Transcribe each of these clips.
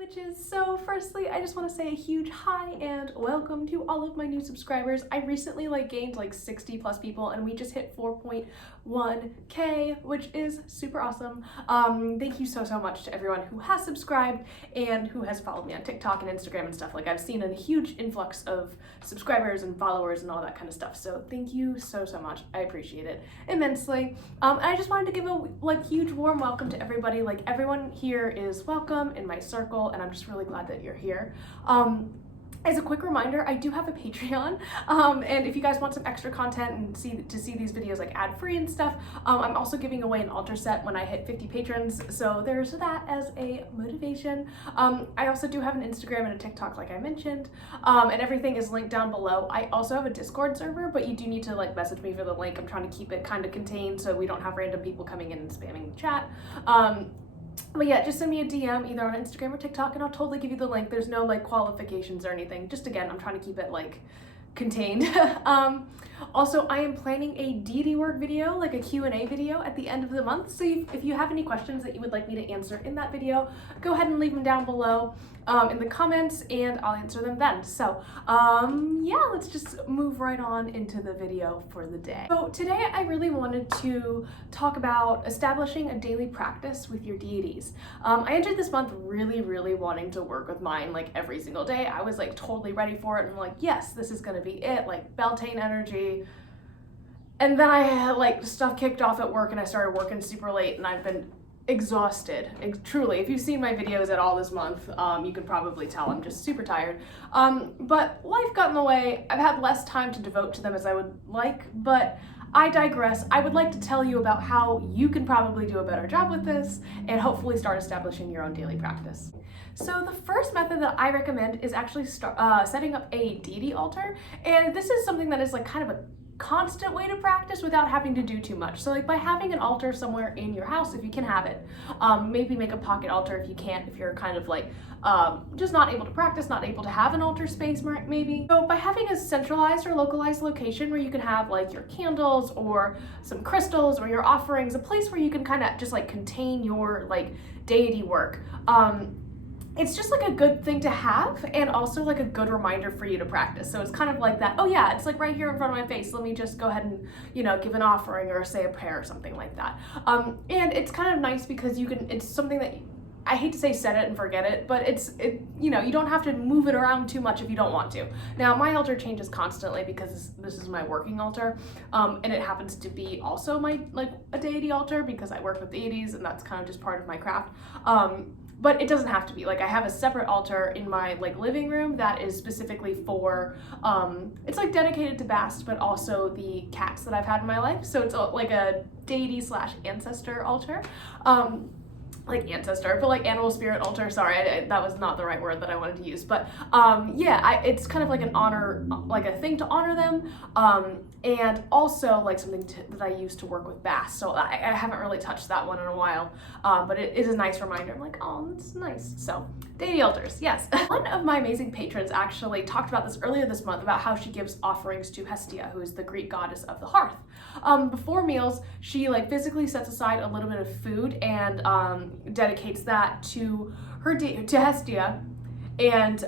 witches. So firstly, I just want to say a huge hi and welcome to all of my new subscribers. I recently gained 60 plus people and we just hit 4.1k, which is super awesome. Thank you so much to everyone who has subscribed and who has followed me on TikTok and Instagram and stuff. I've seen a huge influx of subscribers and followers and all that kind of stuff. So thank you so much. I appreciate it immensely. And I just wanted to give a huge warm welcome to everybody. Everyone here is welcome in my circle, and I'm just really glad that you're here. As a quick reminder, I do have a Patreon, and if you guys want some extra content and see these videos ad-free and stuff, I'm also giving away an altar set when I hit 50 patrons, so there's that as a motivation. I also do have an Instagram and a TikTok like I mentioned, and everything is linked down below. I also have a Discord server, but you do need to message me for the link. I'm trying to keep it kind of contained so we don't have random people coming in and spamming the chat. But yeah, just send me a DM either on Instagram or TikTok and I'll totally give you the link. There's no qualifications or anything. Just again, I'm trying to keep it contained. Also, I am planning a deity work video, a Q&A video at the end of the month. So if you have any questions that you would like me to answer in that video, go ahead and leave them down below in the comments and I'll answer them then. So yeah, let's just move right on into the video for the day. So today I really wanted to talk about establishing a daily practice with your deities. I entered this month really wanting to work with mine every single day. I was totally ready for it and I'm yes, this is gonna be it, Beltane energy. And then I had stuff kicked off at work and I started working super late and I've been exhausted. Truly, if you've seen my videos at all this month, you can probably tell I'm just super tired. But life got in the way. I've had less time to devote to them as I would like, but I digress. I would like to tell you about how you can probably do a better job with this and hopefully start establishing your own daily practice. So the first method that I recommend is actually setting up a deity altar. And this is something that is kind of a constant way to practice without having to do too much. So by having an altar somewhere in your house, if you can have it, maybe make a pocket altar if you can't, if you're kind of just not able to practice, not able to have an altar space maybe. So by having a centralized or localized location where you can have your candles or some crystals or your offerings, a place where you can kind of just contain your deity work. It's just a good thing to have and also a good reminder for you to practice. So it's kind of that, oh yeah, it's right here in front of my face. Let me just go ahead and, give an offering or say a prayer or something like that. And it's kind of nice because it's something that, I hate to say set it and forget it, but you don't have to move it around too much if you don't want to. Now my altar changes constantly because this is my working altar, and it happens to be also my a deity altar because I work with deities and that's kind of just part of my craft. But it doesn't have to be. I have a separate altar in my living room that is specifically for, it's dedicated to Bast, but also the cats that I've had in my life. So it's a deity / ancestor altar. Ancestor, but animal spirit altar. Sorry, that was not the right word that I wanted to use. But yeah, it's kind of an honor, a thing to honor them, and also something that I use to work with Bast. So I haven't really touched that one in a while, but it is a nice reminder. I'm oh, that's nice. So deity altars, yes. One of my amazing patrons actually talked about this earlier this month about how she gives offerings to Hestia, who is the Greek goddess of the hearth. Before meals, she physically sets aside a little bit of food and dedicates that to Hestia, and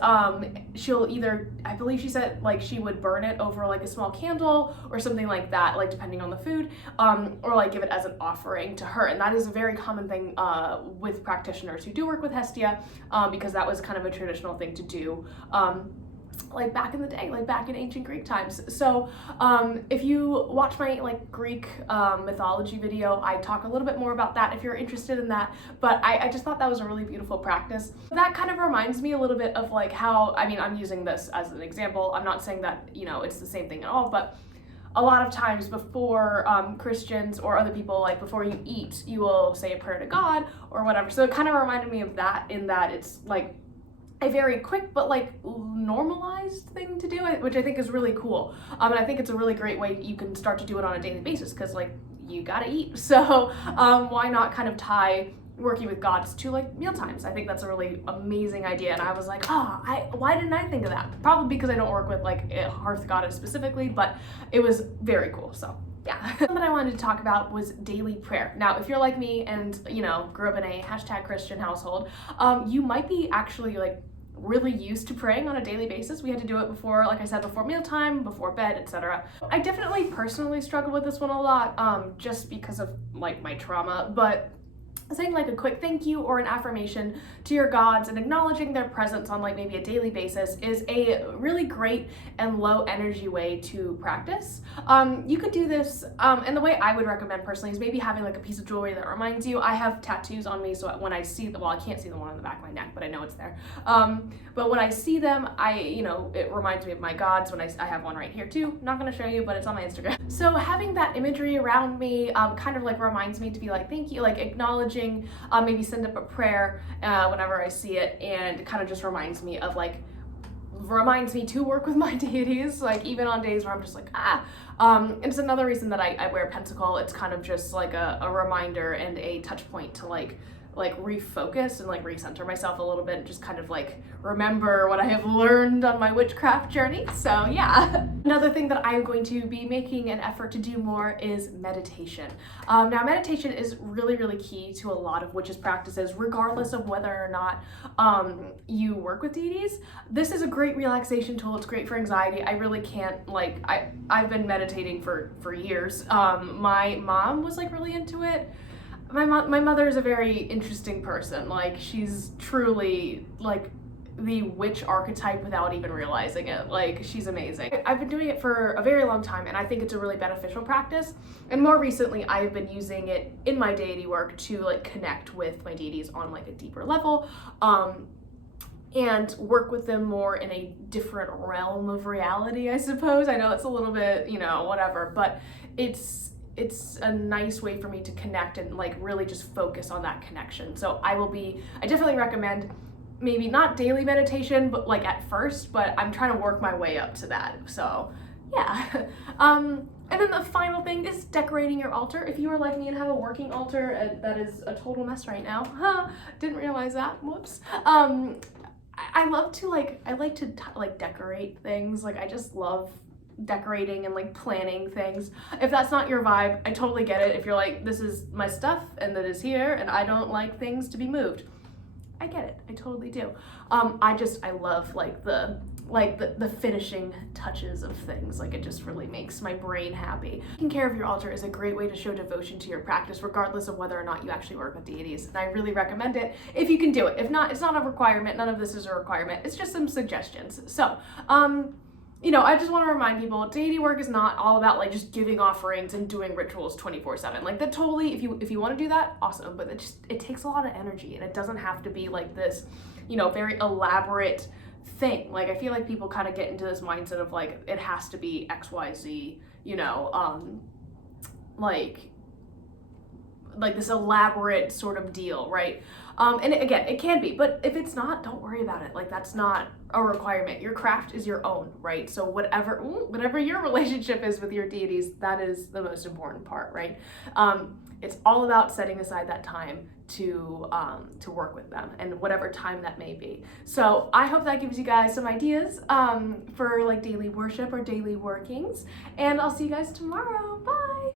she'll either, I believe she said she would burn it over a small candle or something like that, depending on the food, or give it as an offering to her. And that is a very common thing with practitioners who do work with Hestia, because that was kind of a traditional thing to do back in the day, back in ancient Greek times. So if you watch my Greek mythology video, I talk a little bit more about that if you're interested in that, but I just thought that was a really beautiful practice. That kind of reminds me a little bit of how, I mean, I'm using this as an example. I'm not saying that, it's the same thing at all, but a lot of times before Christians or other people, before you eat, you will say a prayer to God or whatever. So it kind of reminded me of that, in that it's a very quick but normalized thing to do, which I think is really cool. And I think it's a really great way you can start to do it on a daily basis because you gotta eat. So why not kind of tie working with gods to meal times? I think that's a really amazing idea. And I was why didn't I think of that? Probably because I don't work with a hearth goddess specifically, but it was very cool. So yeah. Something that I wanted to talk about was daily prayer. Now, if you're like me and, you know, grew up in a #Christian household, you might be actually like really used to praying on a daily basis. We had to do it before, like I said, before mealtime, before bed, etc. I definitely personally struggle with this one a lot, just because of like my trauma, but saying like a quick thank you or an affirmation to your gods and acknowledging their presence on like maybe a daily basis is a really great and low energy way to practice. You could do this, and the way I would recommend personally is maybe having like a piece of jewelry that reminds you. I have tattoos on me, so when I see them, well, I can't see the one on the back of my neck, but I know it's there. But when I see them, it reminds me of my gods. When I have one right here too. Not gonna show you, but it's on my Instagram. So having that imagery around me kind of like reminds me to be like, thank you, like acknowledging, maybe send up a prayer whenever I see it, and kind of just reminds me to work with my deities, like even on days where I'm just like, and it's another reason that I wear a pentacle. It's kind of just like a reminder and a touch point to like refocus and like recenter myself a little bit and just kind of like remember what I have learned on my witchcraft journey. So yeah. Another thing that I'm going to be making an effort to do more is meditation. Now meditation is really, really key to a lot of witches practices, regardless of whether or not you work with deities. This is a great relaxation tool. It's great for anxiety. I really can't, like, I've been meditating for years. My mom was like really into it. My mother is a very interesting person. Like, she's truly like the witch archetype without even realizing it. Like, she's amazing. I've been doing it for a very long time, and I think it's a really beneficial practice. And more recently, I've been using it in my deity work to like connect with my deities on like a deeper level, and work with them more in a different realm of reality, I suppose. I know it's a little bit, you know, whatever, but it's a nice way for me to connect and like really just focus on that connection. So I definitely recommend maybe not daily meditation, but like at first, but I'm trying to work my way up to that. So yeah. And then the final thing is decorating your altar. If you are like me and have a working altar that is a total mess right now, didn't realize that, whoops. I like to decorate things. Like, I just love decorating and like planning things. If that's not your vibe, I totally get it. If you're like, this is my stuff and that is here and I don't like things to be moved, I get it. I totally do. I love like the finishing touches of things. Like, it just really makes my brain happy. Taking care of your altar is a great way to show devotion to your practice, regardless of whether or not you actually work with deities. And I really recommend it if you can do it. If not, it's not a requirement. None of this is a requirement. It's just some suggestions. So, you know, I just want to remind people, deity work is not all about like just giving offerings and doing rituals 24/7. Like, that totally, if you want to do that, awesome. But it takes a lot of energy, and it doesn't have to be like this, you know, very elaborate thing. Like, I feel like people kind of get into this mindset of like, it has to be XYZ, you know, like this elaborate sort of deal, right? And again, it can be, but if it's not, don't worry about it. Like, that's not a requirement. Your craft is your own, right? So whatever your relationship is with your deities, that is the most important part, right? It's all about setting aside that time to work with them, and whatever time that may be. So I hope that gives you guys some ideas for like daily worship or daily workings, and I'll see you guys tomorrow. Bye.